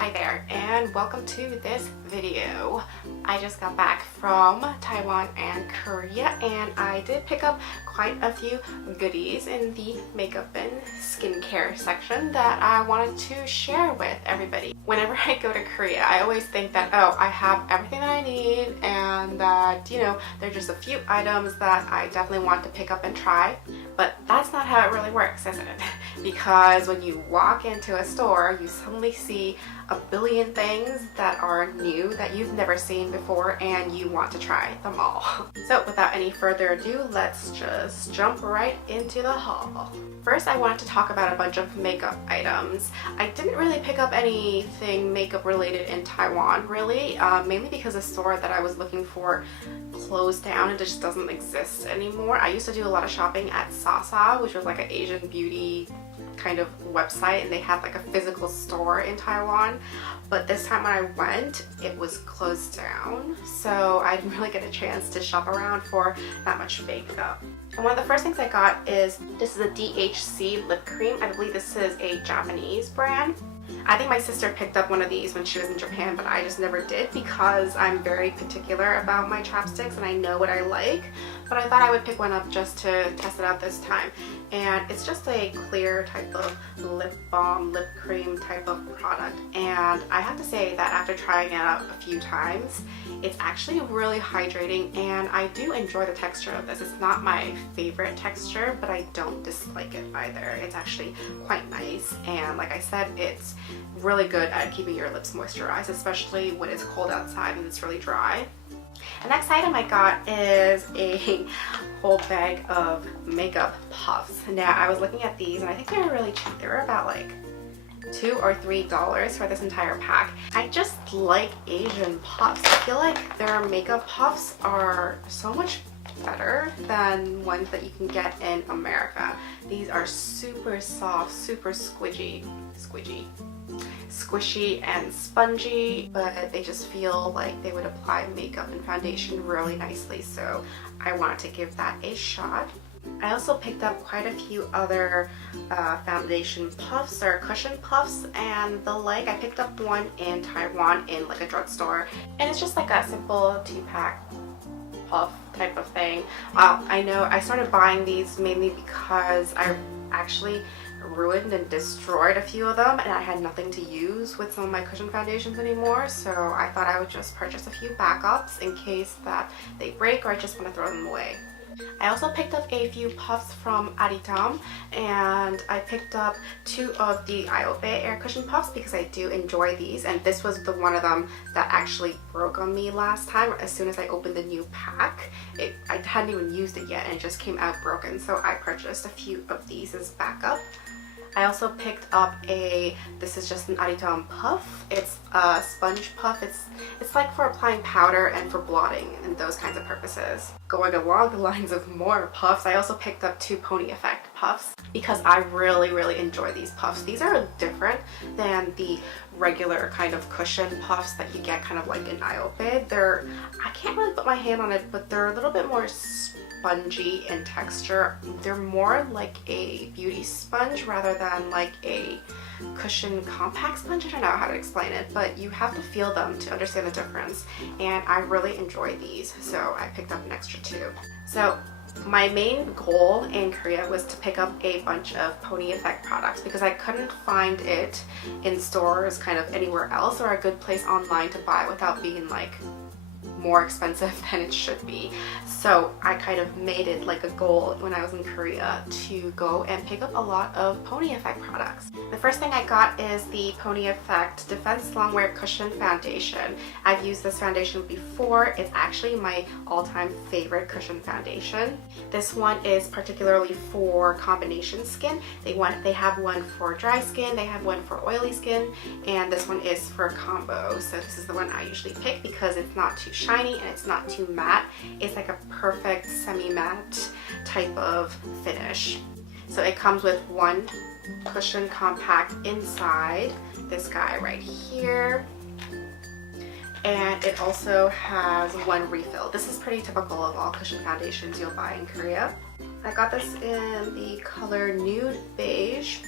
Hi there and welcome to this video. I just got back from Taiwan and Korea and I did pick up quite a few goodies in the makeup and skincare section that I wanted to share with everybody. Whenever I go to Korea, I always think that, oh, I have everything that I need and that, you know, there's just a few items that I definitely want to pick up and try. But that's not how it really works, is it? Because when you walk into a store, you suddenly see a billion things that are new that you've never seen before and you want to try them all. So without any further ado, let's just jump right into the haul. First, I wanted to talk about a bunch of makeup items. I didn't really pick up anything makeup related in Taiwan, really, mainly because the store that I was looking for closed down and just doesn't exist anymore. I used to do a lot of shopping at Sasa, which was like an Asian beauty kind of website, and they had like a physical store in Taiwan, but this time when I went it was closed down, so I didn't really get a chance to shop around for that much makeup. And one of the first things I got is this is a DHC lip cream. I believe this is a Japanese brand. I think my sister picked up one of these when she was in Japan, but I just never did because I'm very particular about my chapsticks and I know what I like. But I thought I would pick one up just to test it out this time. And it's just a clear type of lip balm, lip cream type of product. And I have to say that after trying it out a few times, it's actually really hydrating and I do enjoy the texture of this. It's not my favorite texture, but I don't dislike it either. It's actually quite nice. And like I said, it's really good at keeping your lips moisturized, especially when it's cold outside and it's really dry. The next item I got is a whole bag of makeup puffs. Now I was looking at these and I think they were really cheap. They were about like $2 or $3 for this entire pack. I just like Asian puffs. I feel like their makeup puffs are so much better than ones that you can get in America. These are super soft, super squishy and spongy, but they just feel like they would apply makeup and foundation really nicely, so I wanted to give that a shot. I also picked up quite a few other foundation puffs or cushion puffs and the like. I picked up one in Taiwan in like a drugstore, and it's just like a simple 2-pack puff type of thing. I know I started buying these mainly because I actually ruined and destroyed a few of them and I had nothing to use with some of my cushion foundations anymore, so I thought I would just purchase a few backups in case that they break or I just want to throw them away. I also picked up a few puffs from Aritam, and I picked up 2 of the Iope air cushion puffs because I do enjoy these, and this was the one of them that actually broke on me last time. As soon as I opened the new pack, I hadn't even used it yet and it just came out broken, so I purchased a few of these as backup. I also picked up this is just an Aritam puff. It's a sponge puff. It's like for applying powder and for blotting and those kinds of purposes. Going along the lines of more puffs, I also picked up 2 pony effect puffs because I really enjoy these puffs. These are different than the regular kind of cushion puffs that you get kind of like in Iope. I can't really put my hand on it, but they're a little bit more spongy in texture. They're more like a beauty sponge rather than like a cushion compact sponge. I don't know how to explain it, but you have to feel them to understand the difference, and I really enjoy these, so I picked up an extra 2. So my main goal in Korea was to pick up a bunch of Pony Effect products because I couldn't find it in stores kind of anywhere else or a good place online to buy without being like more expensive than it should be. So I kind of made it like a goal when I was in Korea to go and pick up a lot of Pony Effect products. The first thing I got is the Pony Effect Defense Longwear Cushion Foundation. I've used this foundation before. It's actually my all-time favorite cushion foundation. This one is particularly for combination skin. They have one for dry skin, they have one for oily skin, and this one is for combo. So this is the one I usually pick because it's not too shiny and it's not too matte. It's like a perfect semi-matte type of finish. So it comes with 1 cushion compact inside, this guy right here, and it also has 1 refill. This is pretty typical of all cushion foundations you'll buy in Korea. I got this in the color Nude Beige,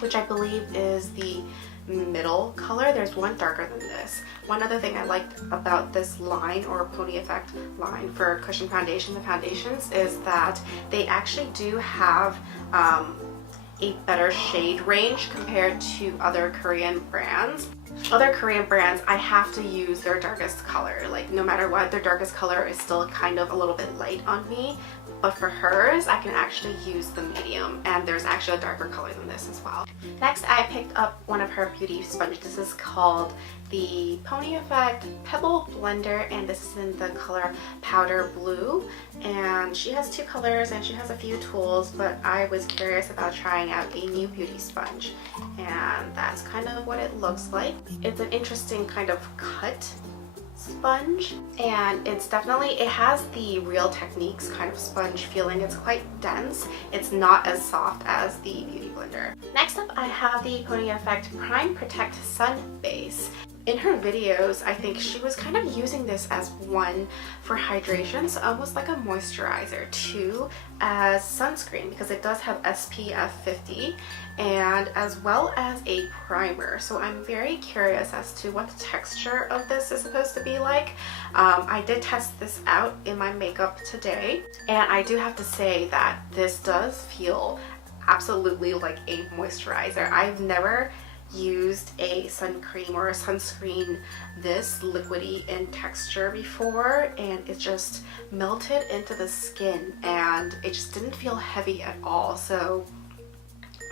which I believe is the middle color. There's one darker than this. One other thing I liked about this line, or Pony Effect line for cushion foundation, the foundations, is that they actually do have a better shade range compared to other Korean brands. Other Korean brands, I have to use their darkest color. Like, no matter what, their darkest color is still kind of a little bit light on me. But for hers, I can actually use the medium, and there's actually a darker color than this as well. Next, I picked up one of her beauty sponges. This is called the Pony Effect Pebble Blender, and this is in the color Powder Blue. And she has two colors and she has a few tools, but I was curious about trying out a new beauty sponge, and that's kind of what it looks like. It's an interesting kind of cut sponge, and it has the Real Techniques kind of sponge feeling. It's quite dense. It's not as soft as the Beauty Blender. Next up, I have the Pony Effect Prime Protect Sun Base. In her videos, I think she was kind of using this as one for hydration, so almost like a moisturizer, two as sunscreen, because it does have SPF 50, and as well as a primer. So I'm very curious as to what the texture of this is supposed to be like. I did test this out in my makeup today, and I do have to say that this does feel absolutely like a moisturizer. I've never used a sun cream or a sunscreen this liquidy in texture before, and it just melted into the skin and it just didn't feel heavy at all. So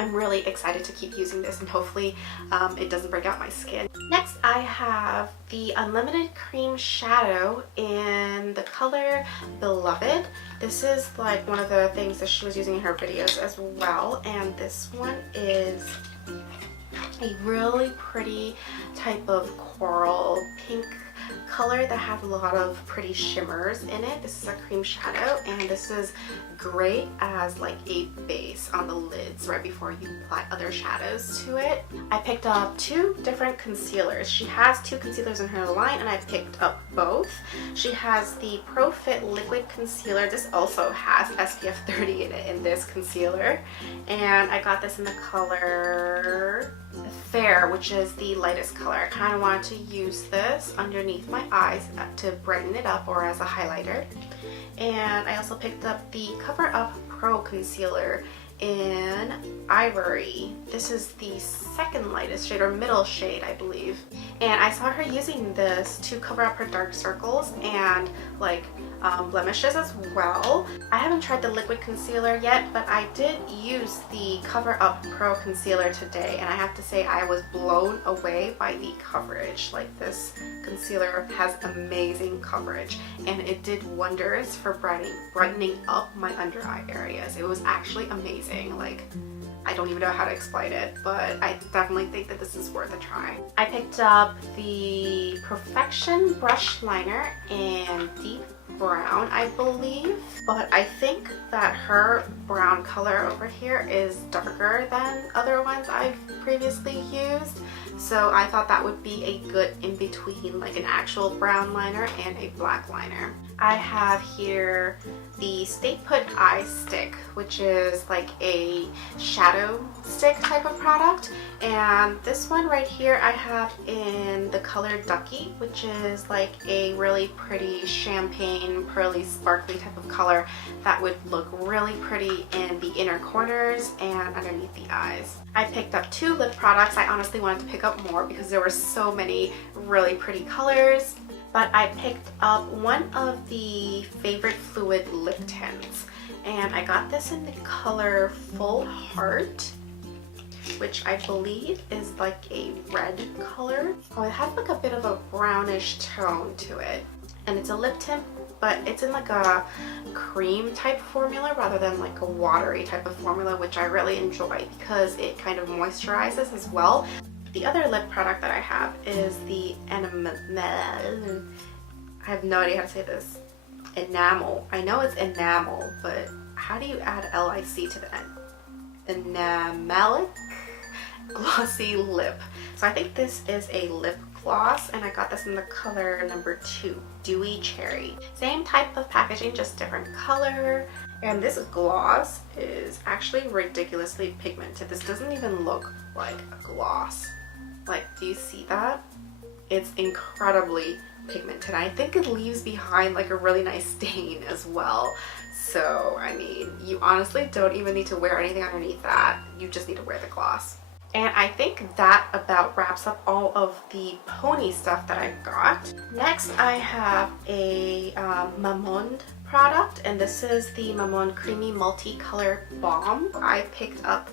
I'm really excited to keep using this, and hopefully it doesn't break out my skin. Next, I have the Unlimited Cream Shadow in the color Beloved. This is like one of the things that she was using in her videos as well, and this one is a really pretty type of coral pink color that has a lot of pretty shimmers in it. This is a cream shadow, and this is great as like a base on the lids right before you apply other shadows to it. I picked up two different concealers. She has two concealers in her line, and I picked up both. She has the Pro Fit Liquid Concealer. This also has SPF 30 in it in this concealer, and I got this in the color Fair, which is the lightest color. I kind of wanted to use this underneath my eyes to brighten it up, or as a highlighter. And I also picked up the Cover Up Pro Concealer in Ivory. This is the second lightest shade, or middle shade, I believe. And I saw her using this to cover up her dark circles and like blemishes as well. I haven't tried the liquid concealer yet, but I did use the Cover Up Pro Concealer today, and I have to say I was blown away by the coverage. Like, this concealer has amazing coverage, and it did wonders for brightening up my under eye areas. It was actually amazing. Like, I don't even know how to explain it, but I definitely think that this is worth a try. I picked up the Perfection Brush Liner in Deep Brown, I believe, but I think that her brown color over here is darker than other ones I've previously used, so I thought that would be a good in-between, like an actual brown liner and a black liner. I have here the Stay Put Eye Stick, which is like a shadow stick type of product, and this one right here I have in the color Ducky, which is like a really pretty champagne, pearly, sparkly type of color that would look really pretty in the inner corners and underneath the eyes. I picked up two lip products. I honestly wanted to pick up more because there were so many really pretty colors, but I picked up one of the Favorite Fluid lip tints, and I got this in the color Full Heart, which I believe is like a red color. Oh, it has like a bit of a brownish tone to it, and it's a lip tint, but it's in like a cream type formula rather than like a watery type of formula, which I really enjoy because it kind of moisturizes as well. The other lip product that I have is the I have no idea how to say this. Enamel. I know it's enamel, but how do you add LIC to the end? Enamelic Glossy Lip. So I think this is a lip gloss, and I got this in the color number 2, Dewy Cherry. Same type of packaging, just different color. And this gloss is actually ridiculously pigmented. This doesn't even look like a gloss. Like, do you see that? It's incredibly pigmented. I think it leaves behind like a really nice stain as well. So, I mean, you honestly don't even need to wear anything underneath that. You just need to wear the gloss. And I think that about wraps up all of the pony stuff that I got. Next, I have a Mamonde product, and this is the Mamonde Creamy Multicolor Balm. I picked up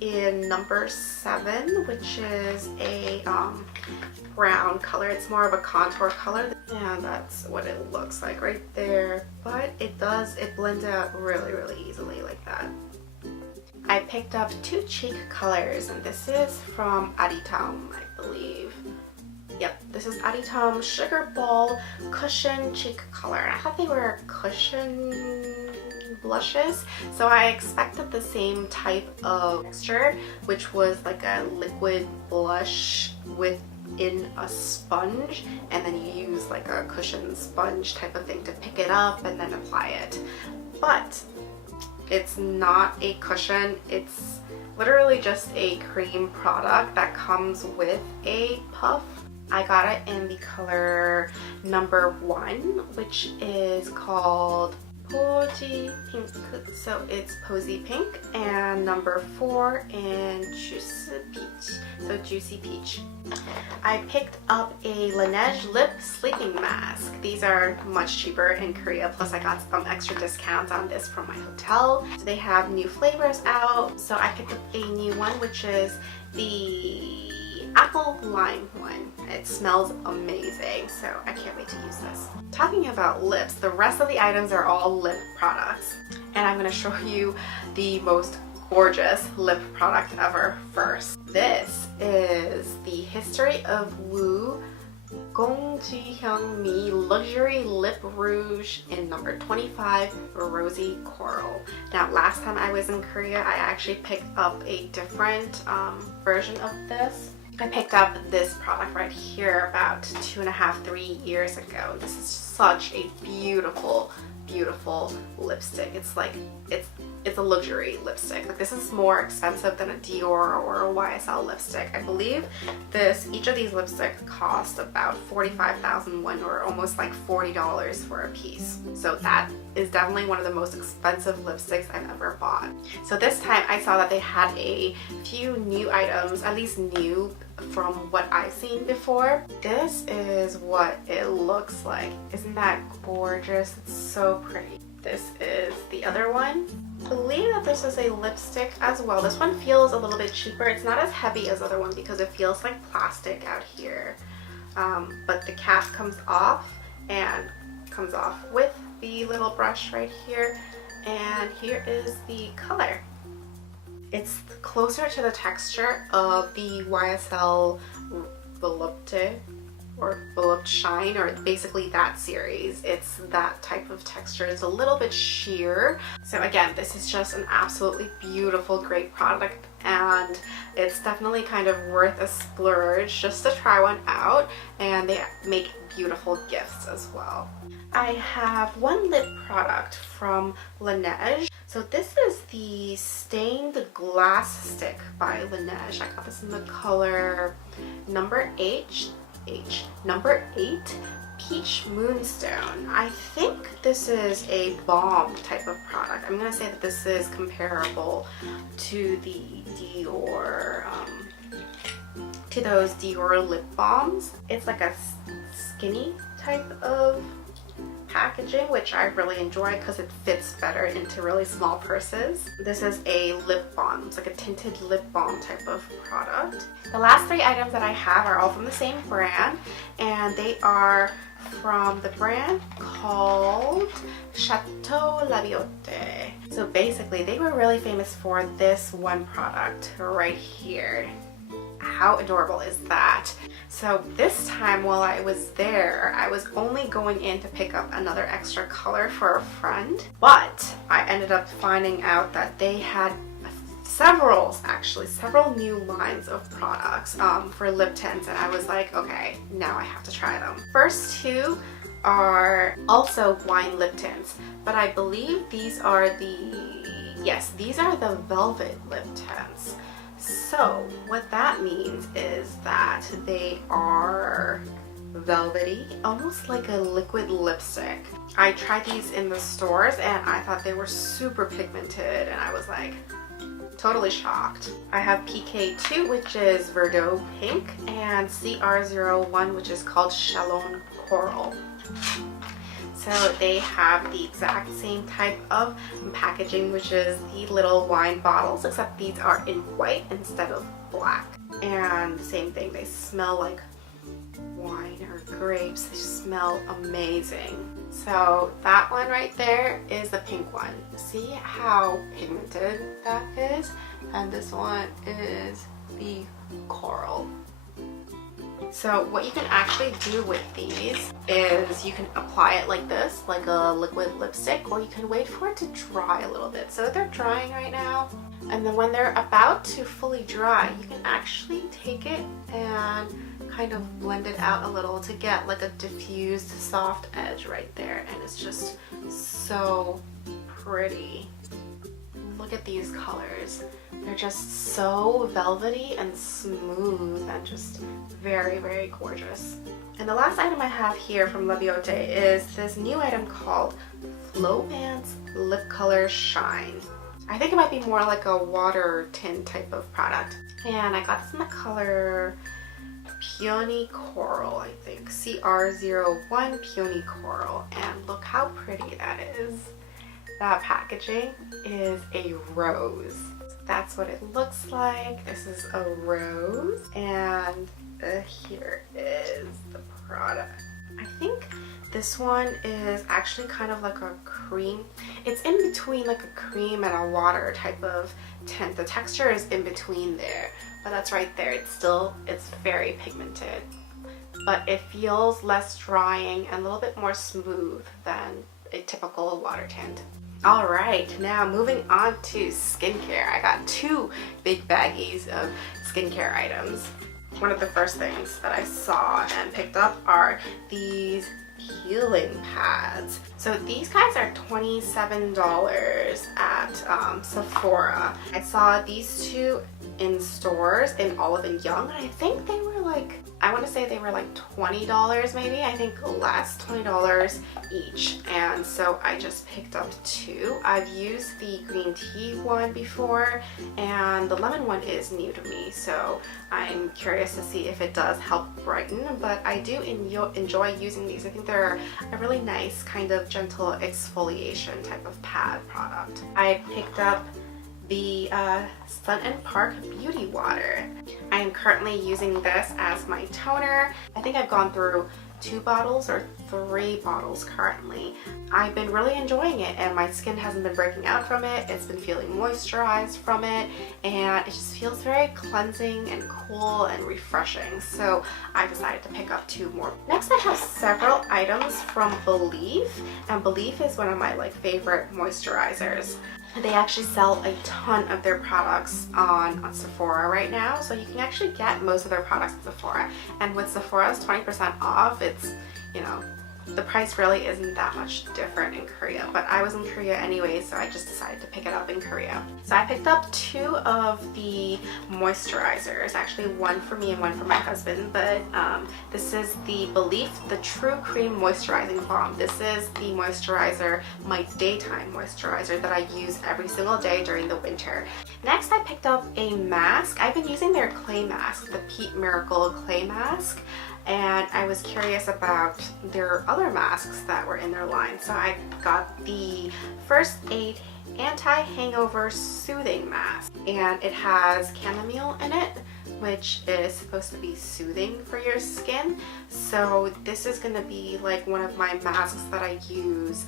in number 7, which is a brown color. It's more of a contour color, and that's what it looks like right there. But it blends out really easily like that. I picked up 2 cheek colors, and this is from Aditam, I believe. Yep, this is Aditam Sugar Ball Cushion Cheek Color. I thought they were cushion blushes, so I expected the same type of texture, which was like a liquid blush within a sponge, and then you use like a cushion sponge type of thing to pick it up and then apply it. But it's not a cushion, it's literally just a cream product that comes with a puff. I got it in the color number 1, which is called Posy Pink. So it's Posy Pink, and number 4 in Juicy Peach. So Juicy Peach. I picked up a Laneige Lip Sleeping Mask. These are much cheaper in Korea, plus I got some extra discounts on this from my hotel. So they have new flavors out, so I picked up a new one, which is the apple lime one. It smells amazing, so I can't wait to use this. Talking about lips, the rest of the items are all lip products, and I'm going to show you the most gorgeous lip product ever first. This is the History of Woo Gongji Hyungmi Luxury Lip Rouge in number 25, Rosy Coral. Now, last time I was in Korea, I actually picked up a different version of this. I picked up this product right here about 2.5, 3 years ago. This is such a beautiful lipstick. It's like, it's a luxury lipstick. Like, this is more expensive than a Dior or a YSL lipstick. I believe each of these lipsticks cost about 45,000 won, or almost like $40 for a piece. So that is definitely one of the most expensive lipsticks I've ever bought. So this time I saw that they had a few new items, at least new from what I've seen before. This is what it looks like. Isn't that gorgeous? It's so pretty. This is the other one. I believe that this is a lipstick as well. This one feels a little bit cheaper. It's not as heavy as the other one because it feels like plastic out here. But the cap comes off and comes off with the little brush right here. And here is the color. It's closer to the texture of the YSL Volupte or Volupte Shine, or basically that series. It's that type of texture. It's a little bit sheer. So again, this is just an absolutely beautiful, great product, and it's definitely kind of worth a splurge just to try one out, and they make beautiful gifts as well. I have one lip product from Laneige. So this is the Stained Glass Stick by Laneige. I got this in the color number 8, Peach Moonstone. I think this is a balm type of product. I'm gonna say that this is comparable to the Dior, to those Dior lip balms. It's like a skinny type of packaging, which I really enjoy because it fits better into really small purses. This is a lip balm. It's like a tinted lip balm type of product. The last 3 items that I have are all from the same brand, and they are from the brand called Chateau Labiote. So basically, they were really famous for this one product right here. How adorable is that? So this time while I was there, I was only going in to pick up another extra color for a friend, but I ended up finding out that they had several new lines of products for lip tints, and I was like, okay, now I have to try them. First 2 are also wine lip tints, but I believe these are the velvet lip tints. So what that means is that they are velvety, almost like a liquid lipstick. I tried these in the stores and I thought they were super pigmented, and I was like totally shocked. I have PK2, which is Verdot Pink, and CR01, which is called Chalon Coral. So they have the exact same type of packaging, which is the little wine bottles, except these are in white instead of black. And same thing, they smell like wine or grapes. They smell amazing. So that one right there is the pink one. See how pigmented that is? And this one is the coral. So what you can actually do with these is you can apply it like this, like a liquid lipstick, or you can wait for it to dry a little bit. So they're drying right now, and then when they're about to fully dry, you can actually take it and kind of blend it out a little to get like a diffused soft edge right there, and it's just so pretty. Look at these colors. They're just so velvety and smooth and just very, very gorgeous. And the last item I have here from La Beaute is this new item called Flowpants Lip Color Shine. I think it might be more like a water tint type of product. And I got this in the color Peony Coral, I think. CR01 Peony Coral. And look how pretty that is. That packaging is a rose. That's what it looks like. This is a rose, and here is the product. I think this one is actually kind of like a cream. It's in between like a cream and a water type of tint. The texture is in between there, but that's right there. It's very pigmented, but it feels less drying and a little bit more smooth than a typical water tint. All right, now moving on to skincare. I got two big baggies of skincare items. One of the first things that I saw and picked up are these healing pads. So these guys are $27 at Sephora. I saw these two in stores in Olive and Young, and I think they were like, I want to say they were like $20 maybe, I think less, $20 each. And so I just picked up two. I've used the green tea one before, and the lemon one is new to me, so I'm curious to see if it does help brighten, but I do enjoy using these. I think they're a really nice kind of gentle exfoliation type of pad product. I picked up the Sun and Park Beauty Water. I am currently using this as my toner. I think I've gone through 2 bottles or 3 bottles currently. I've been really enjoying it, and my skin hasn't been breaking out from it. It's been feeling moisturized from it, and it just feels very cleansing and cool and refreshing. So I decided to pick up 2 more. Next, I have several items from Believe, and Believe is one of my favorite moisturizers. They actually sell a ton of their products on Sephora right now, so you can actually get most of their products at Sephora. And with Sephora's 20% off, it's, you know, the price really isn't that much different in Korea, but I was in Korea anyway, so I just decided to pick it up in Korea. So I picked up 2 of the moisturizers, actually 1 for me and 1 for my husband, but this is the Belief the True Cream Moisturizing Balm. This is the moisturizer, my daytime moisturizer that I use every single day during the winter. Next, I picked up a mask. I've been using their clay mask, the Peat Miracle Clay Mask, and I was curious about their other masks that were in their line. So I got the First Aid Anti-Hangover Soothing Mask, and it has chamomile in it, which is supposed to be soothing for your skin. So this is gonna be like one of my masks that I use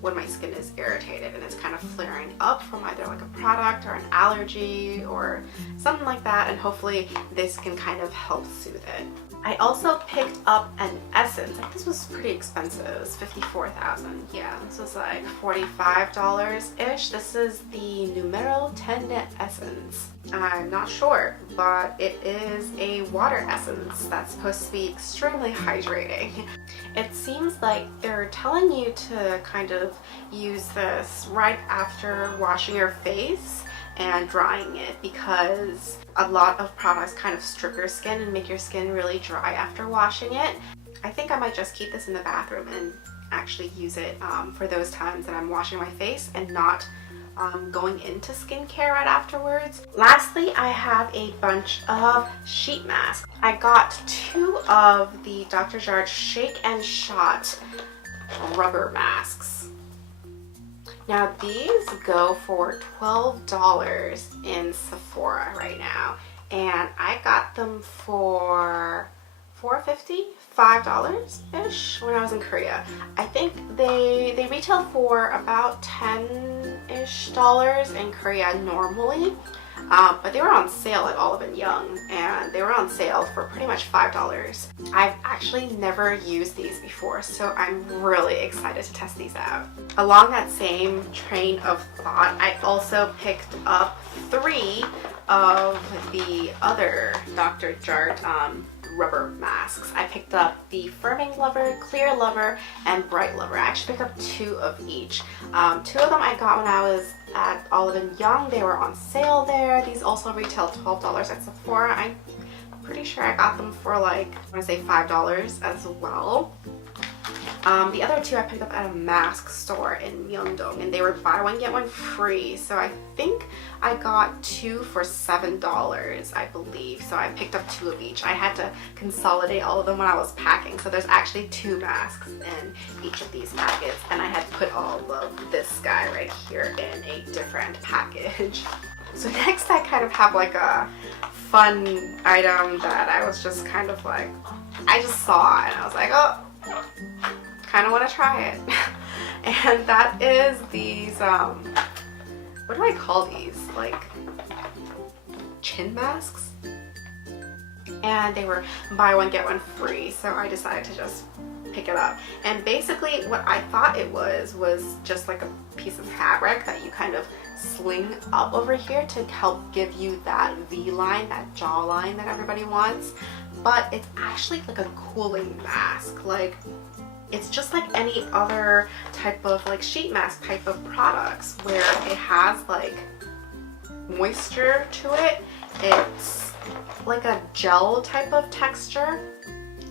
when my skin is irritated and it's kind of flaring up from either like a product or an allergy or something like that, and hopefully this can kind of help soothe it. I also picked up an essence. This was pretty expensive. It was 54,000. Yeah, this was like $45-ish. This is the Numero 10 essence. I'm not sure, but it is a water essence that's supposed to be extremely hydrating. It seems like they're telling you to kind of use this right after washing your face, and drying it, because a lot of products kind of strip your skin and make your skin really dry after washing it. I think I might just keep this in the bathroom and actually use it for those times that I'm washing my face and not going into skincare right afterwards. Lastly, I have a bunch of sheet masks. I got 2 of the Dr. Jart Shake and Shot rubber masks. Now these go for $12 in Sephora right now, and I got them for $4.50, $5-ish when I was in Korea. I think they retail for about $10-ish in Korea normally, but they were on sale at Olive & Young, and they were on sale for pretty much $5. I've actually never used these before, so I'm really excited to test these out. Along that same train of thought, I also picked up 3 of the other Dr. Jart rubber masks. I picked up the Firming Lover, Clear Lover, and Bright Lover. I actually picked up 2 of each. 2 of them I got when I was at Olive & Young. They were on sale there. These also retail $12 at Sephora. I'm pretty sure I got them for like, I want to say $5 as well. The other 2 I picked up at a mask store in Myeongdong, and they were buy one get one free, so I think I got 2 for $7, I believe. So I picked up 2 of each. I had to consolidate all of them when I was packing, so there's actually 2 masks in each of these packets, and I had put all of this guy right here in a different package. So next I kind of have like a fun item that I was just kind of like, I just saw and I was like, oh, kind of want to try it. And that is these, what do I call these? Like chin masks? And they were buy one get one free, so I decided to just pick it up. And basically what I thought it was just like a piece of fabric that you kind of sling up over here to help give you that V-line, that jawline that everybody wants. But it's actually like a cooling mask. Like, it's just like any other type of like sheet mask type of products where it has like moisture to it. It's like a gel type of texture.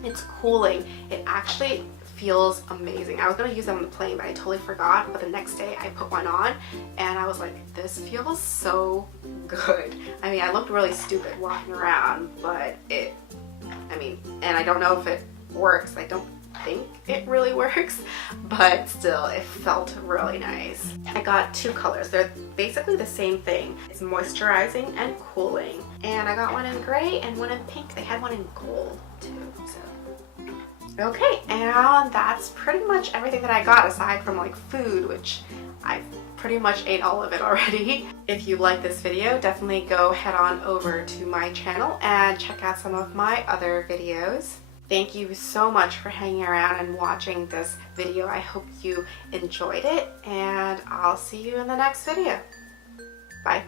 It's cooling. It actually feels amazing. I was gonna use it on the plane, but I totally forgot. But the next day I put one on and I was like, this feels so good. I mean, I looked really stupid walking around, but and I don't know if it works. I don't think it really works, but still it felt really nice. I got 2 colors. They're basically the same thing. It's moisturizing and cooling, and I got one in gray and one in pink. They had one in gold too, so okay. And that's pretty much everything that I got, aside from like food, which I pretty much ate all of it already. If you like this video, definitely go head on over to my channel and check out some of my other videos. Thank you so much for hanging around and watching this video. I hope you enjoyed it, and I'll see you in the next video. Bye.